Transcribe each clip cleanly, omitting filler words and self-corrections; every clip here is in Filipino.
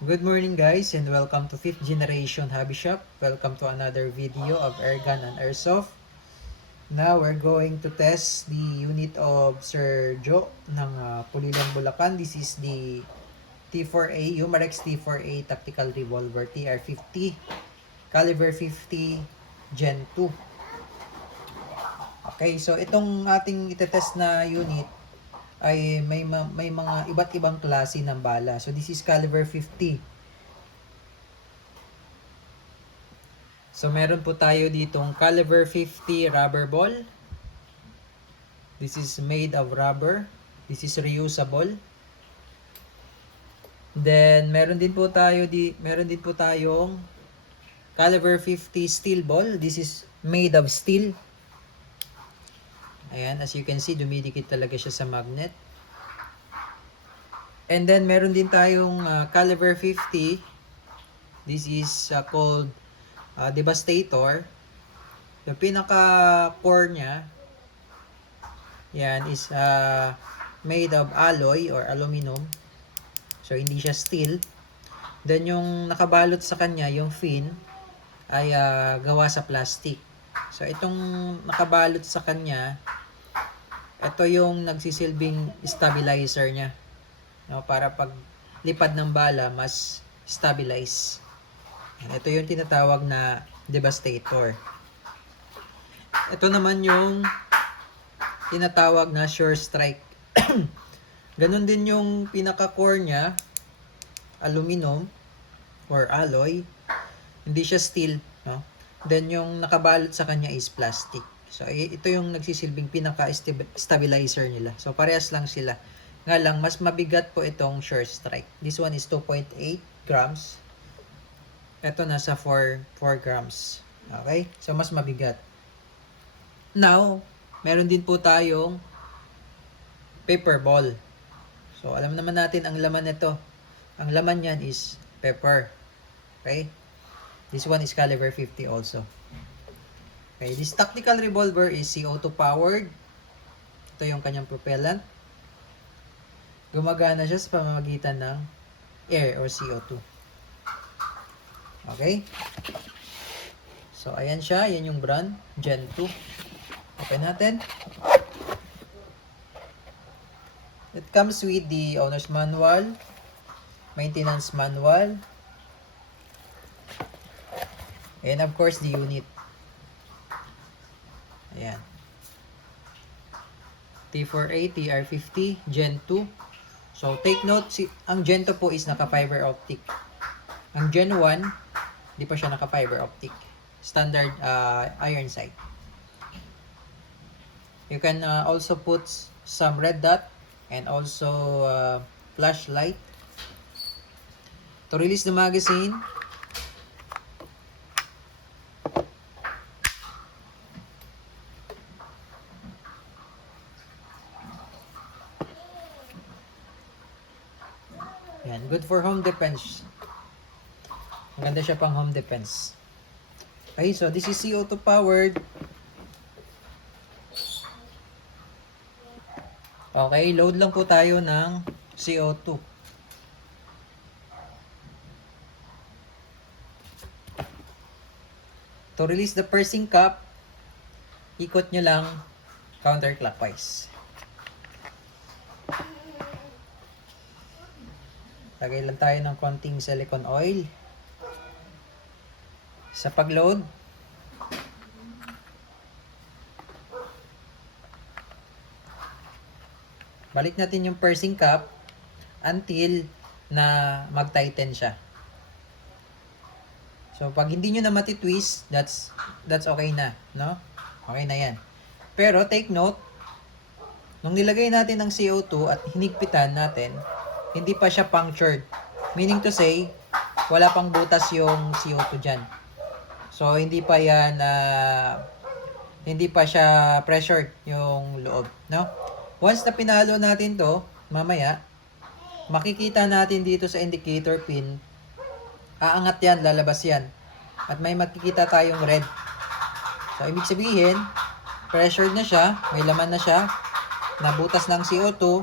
Good morning guys and welcome to 5th Generation Hobby Shop. Welcome to another video of Airgun and Airsoft. Now we're going to test the unit of Sir Joe ng Pulilan, Bulacan. This is the T4A, Umarex T4A Tactical Revolver TR50 Caliber 50 Gen 2. Okay, so itong ating itetest na unit ay may mga iba't ibang klase ng bala. So this is caliber 50. So meron po tayo ditong caliber 50 rubber ball. This is made of rubber. This is reusable. Then meron din po tayong caliber 50 steel ball. This is made of steel. Ayan, as you can see, dumidikit talaga siya sa magnet. And then, meron din tayong caliber 50. This is called Devastator. Yung pinaka-core niya, yan, is made of alloy or aluminum. So, hindi siya steel. Then, yung nakabalot sa kanya, yung fin, ay gawa sa plastic. So, itong nakabalot sa kanya, ito yung nagsisilbing stabilizer niya. No, para pag lipad ng bala, mas stabilize. Ito yung tinatawag na Devastator. Ito naman yung tinatawag na Sure Strike. Ganon din yung pinaka-core niya, aluminum or alloy. Hindi siya steel. No? Then yung nakabalot sa kanya is plastic. So, ito yung nagsisilbing pinaka-stabilizer nila. So, parehas lang sila. Nga lang, mas mabigat po itong Sure Strike. This one is 2.8 grams. Ito nasa 4 grams. Okay? So, mas mabigat. Now, meron din po tayong paper ball. So, alam naman natin ang laman nito. Ang laman niyan is pepper. Okay? This one is caliber 50 also. Okay, this tactical revolver is CO2 powered. Ito yung kanyang propellant. Gumagana siya sa pamamagitan ng air or CO2. Okay? So, ayan siya. Yan yung brand. Gen 2. Open natin. It comes with the owner's manual, maintenance manual, and of course, the unit. Ayan. T4A, TR50, Gen 2. So, take note, ang Gen 2 po is naka-fiber optic. Ang Gen 1, di pa siya naka-fiber optic. Standard iron sight. You can also put some red dot and also flashlight. To release the magazine, yan, good for home defense. Maganda siya pang home defense. Okay, so this is CO2 powered. Okay, load lang po tayo ng CO2. To release the pursing cap, ikot nyo lang counterclockwise. Lagay lang tayo ng konting silicone oil. Sa pag-load, balik natin yung pursing cap until na mag-tighten siya. So, pag hindi nyo na matitwist, that's okay na, no? Okay na yan. Pero, take note, nung nilagay natin ng CO2 at hinigpitan natin, hindi pa siya punctured. Meaning to say, wala pang butas yung CO2 dyan. So, hindi pa yan, hindi pa siya pressured yung loob, no? Once na pinalo natin to, mamaya, makikita natin dito sa indicator pin, aangat yan, lalabas yan. At may makikita tayong red. So, ibig sabihin, pressured na siya, may laman na siya, nabutas ng CO2,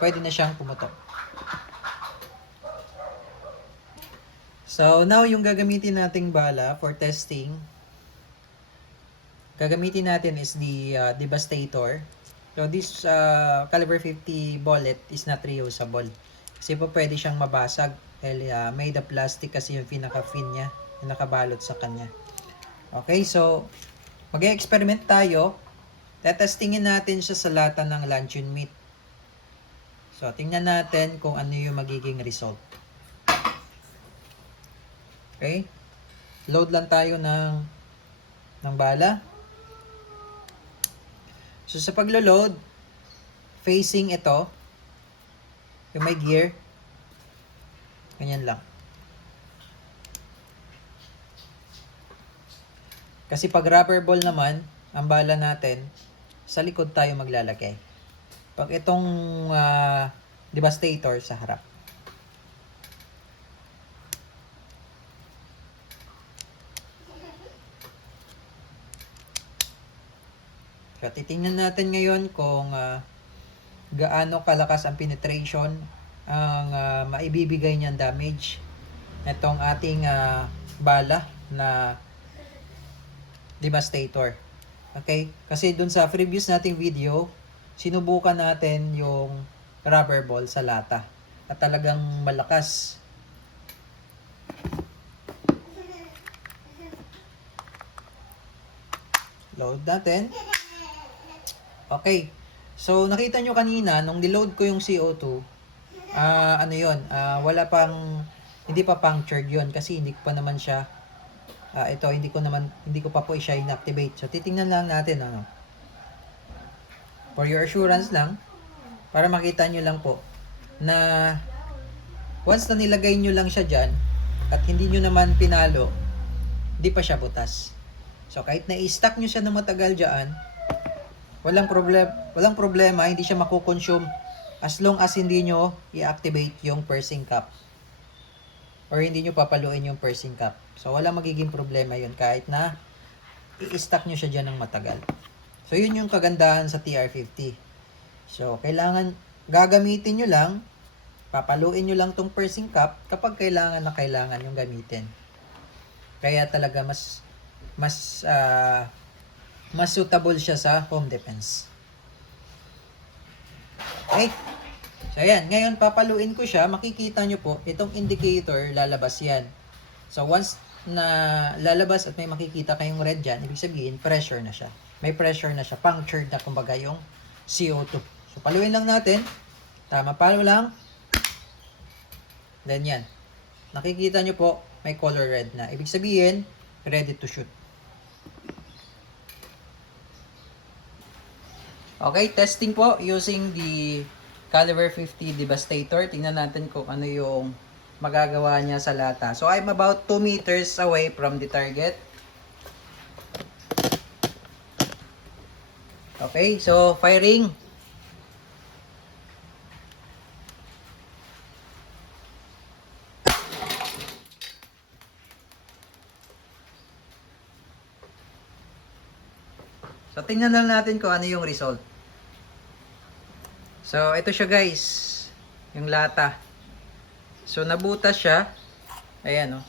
pwede na siyang pumutok. So, now yung gagamitin nating bala for testing, gagamitin natin is the Devastator. So, this caliber 50 bullet is not reusable. Kasi po pwede siyang mabasag. Dahil made of plastic kasi yung pinaka-fin niya, yung nakabalot sa kanya. Okay, so, mag-experiment tayo. Tetestingin natin siya sa lata ng luncheon meat. So, tingnan natin kung ano yung magiging result. Okay? Load lang tayo ng bala. So, sa paglo-load, facing ito, yung may gear, ganyan lang. Kasi pag rubber ball naman, ang bala natin, sa likod tayo maglalagay. Pag itong Devastator sa harap. So, titingnan natin ngayon kung gaano kalakas ang penetration, ang maibibigay niyang damage itong ating bala na Devastator. Okay? Kasi dun sa previous nating video, sinubukan natin yung rubber ball sa lata. At talagang malakas. Load natin. Okay. So, nakita nyo kanina, nung niload ko yung CO2, ano yun, hindi pa punctured yun kasi hindi ko pa naman siya, hindi ko pa po siya inactivate. So, titingnan lang natin, for your assurance lang, para makita nyo lang po, na once na nilagay nyo lang siya dyan, at hindi nyo naman pinalo, hindi pa siya butas. So, kahit na-i-stack nyo siya ng matagal dyan, walang problema, hindi siya makukonsume as long as hindi nyo i-activate yung pursing cap. Or hindi nyo papaluin yung pursing cap. So, walang magiging problema yun kahit na i-stack nyo siya dyan ng matagal. So, yun yung kagandahan sa TR50. So, gagamitin nyo lang, papaluin nyo lang tong pursing cap kapag kailangan na kailangan yung gamitin. Kaya talaga mas suitable siya sa home defense. Okay. So, ayan. Ngayon, papaluin ko siya. Makikita nyo po, itong indicator, lalabas yan. So, once na lalabas at may makikita kayong red dyan, ibig sabihin, pressure na siya. May pressure na siya. Punctured na, kumbaga, yung CO2. So, paluin lang natin. Tama, palo lang. Then, yan. Nakikita nyo po, may color red na. Ibig sabihin, ready to shoot. Okay, testing po using the caliber 50 Devastator. Tingnan natin kung ano yung magagawa niya sa lata. So, I'm about 2 meters away from the target. Okay, so firing. So, tingnan lang natin kung ano yung result. So, ito siya guys. Yung lata. So, nabutas siya. Ayan, oh.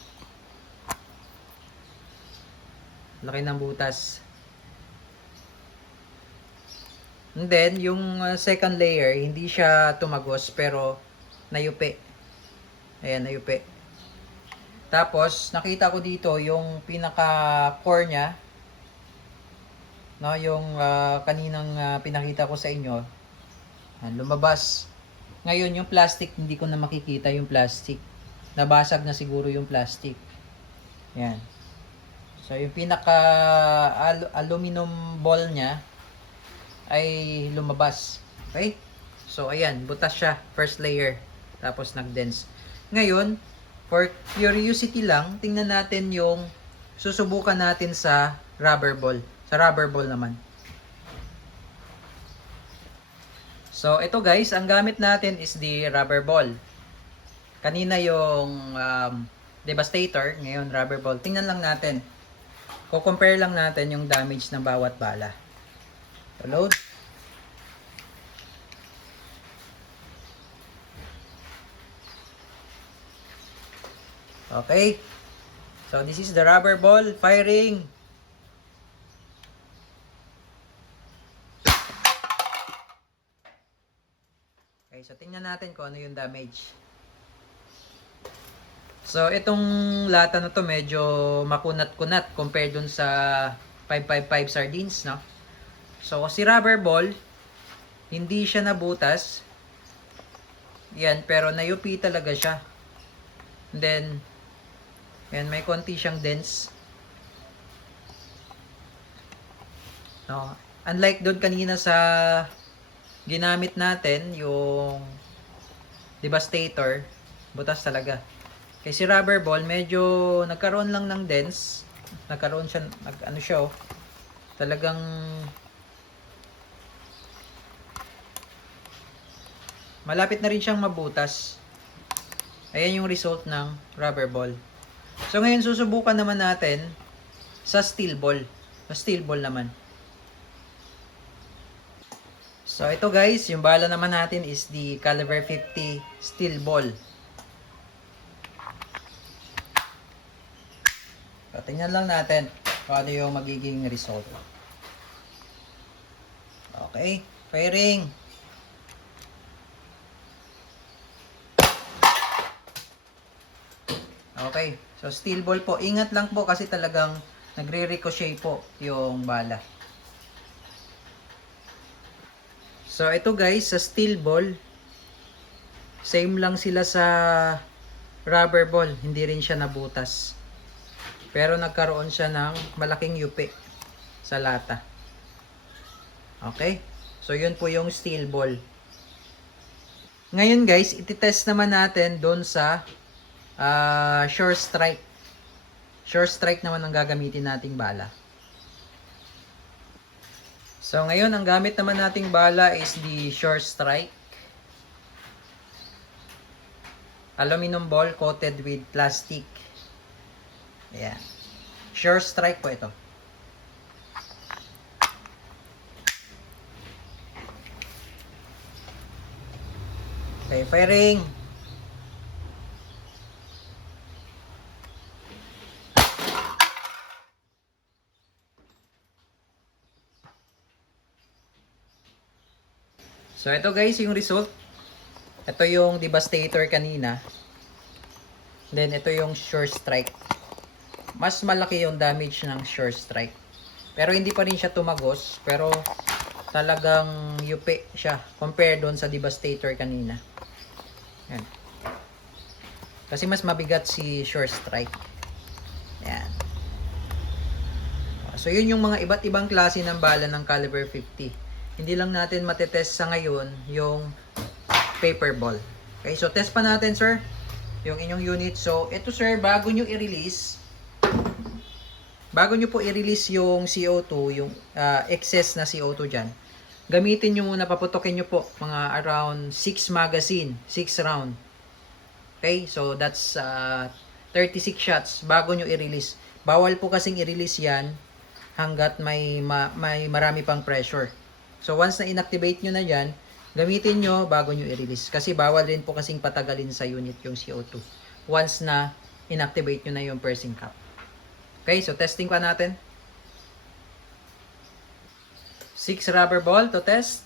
Laki ng butas. And then, yung second layer, hindi siya tumagos, pero nayupi. Ayan, nayupi. Tapos, nakita ko dito, yung pinaka-core niya, no, yung kaninang pinakita ko sa inyo, lumabas. Ngayon, yung plastic, hindi ko na makikita yung plastic. Nabasag na siguro yung plastic. Yan. So, yung pinaka-aluminum ball niya ay lumabas. Okay? So, ayan. Butas siya. First layer. Tapos, nag-dense. Ngayon, for curiosity lang, tingnan natin yung susubukan natin sa rubber ball. Sa rubber ball naman. So, ito guys, ang gamit natin is the rubber ball. Kanina yung Devastator, ngayon rubber ball. Tingnan lang natin. Compare lang natin yung damage ng bawat bala. So, load. Okay. So this is the rubber ball firing. Okay, so tingnan natin kung ano yung damage. So itong lata na to medyo makunat-kunat compared dun sa 555 sardines, no? So si rubber ball, hindi siya nabutas. Yan, pero nayupi talaga siya. And then, yan, may konti siyang dents. No? Unlike doon kanina sa ginamit natin, yung Devastator, butas talaga. Kasi rubber ball, medyo nagkaroon lang ng dents. Nagkaroon siya, ano siya, oh. Talagang malapit na rin siyang mabutas. Ayan yung result ng rubber ball. So ngayon susubukan naman natin sa steel ball. Sa steel ball naman. So ito guys, yung bala naman natin is the caliber 50 steel ball. So tingnan lang natin kung ano yung magiging result. Okay, firing. Okay, so steel ball po. Ingat lang po kasi talagang nagre-ricochet po yung bala. So ito guys, sa steel ball, same lang sila sa rubber ball. Hindi rin siya nabutas. Pero nagkaroon siya ng malaking yupi sa lata. Okay, so yun po yung steel ball. Ngayon guys, ititest naman natin doon sa Sure Strike. Sure Strike naman ang gagamitin nating bala. So ngayon ang gamit naman nating bala is the Sure Strike. Aluminum ball coated with plastic. Ayan. Sure Strike po ito. Okay, firing. So ito guys yung result. Ito yung Devastator kanina. Then ito yung Sure Strike. Mas malaki yung damage ng Sure Strike. Pero hindi pa rin siya tumagos. Pero talagang yupi siya compare doon sa Devastator kanina. Yan. Kasi mas mabigat si Sure Strike. Yan. So yun yung mga iba't ibang klase ng bala ng caliber 50. Hindi lang natin matetest sa ngayon yung paper ball. Okay, so test pa natin sir yung inyong unit. So ito sir, bago nyo i-release yung CO2, yung excess na CO2 dyan, gamitin nyo muna, paputokin nyo po mga around 6 magazine, 6 round. Okay, so that's 36 shots bago nyo i-release. Bawal po kasing i-release yan hanggat may marami pang pressure. So once na inactivate nyo na yan, gamitin nyo bago nyo i-release. Kasi bawal rin po kasing patagalin sa unit yung CO2 once na inactivate nyo na yung pursing cap. Okay, so testing pa natin. 6 rubber ball to test.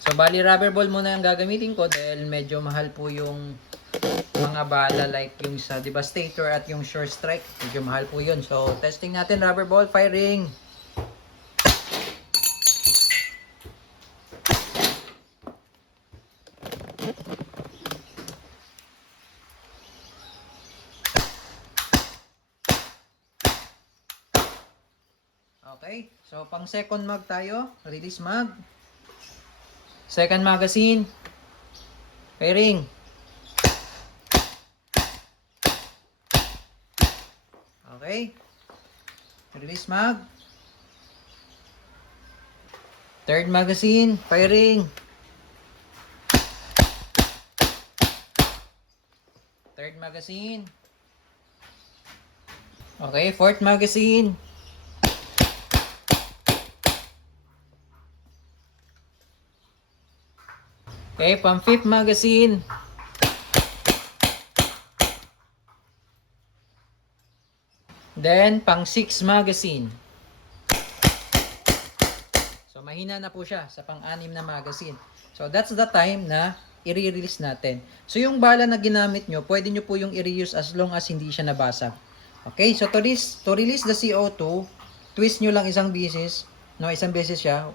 So bali rubber ball muna yung gagamitin ko dahil medyo mahal po yung mga bala like yung sa Devastator at yung Sure Strike. Medyo mahal po yun. So testing natin rubber ball, firing. Okay, so pang second mag tayo, release mag. Second magazine. Firing. Okay. Release mag. Third magazine, firing. Third magazine. Okay, fourth magazine. Okay, pang fifth magazine. Then, pang 6 magazine. So, mahina na po siya sa pang-6 na magazine. So, that's the time na i-release natin. So, yung bala na ginamit nyo, pwede nyo po yung i-reuse as long as hindi siya nabasag. Okay? So, to release the CO2, twist nyo lang isang beses. No, isang beses siya.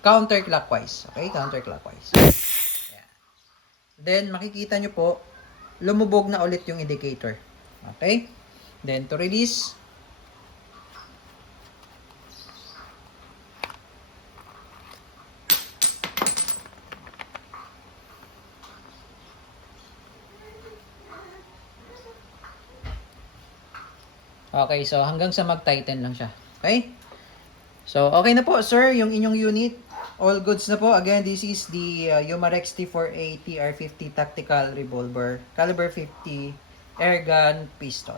Counterclockwise. Okay? Counterclockwise. Ayan. Then, makikita nyo po, lumubog na ulit yung indicator. Okay? Then, to release, okay, so hanggang sa mag-tighten lang siya. Okay? So, okay na po, sir, yung inyong unit. All goods na po. Again, this is the Umarex T4A TR50 Tactical Revolver, caliber 50, airgun, pistol.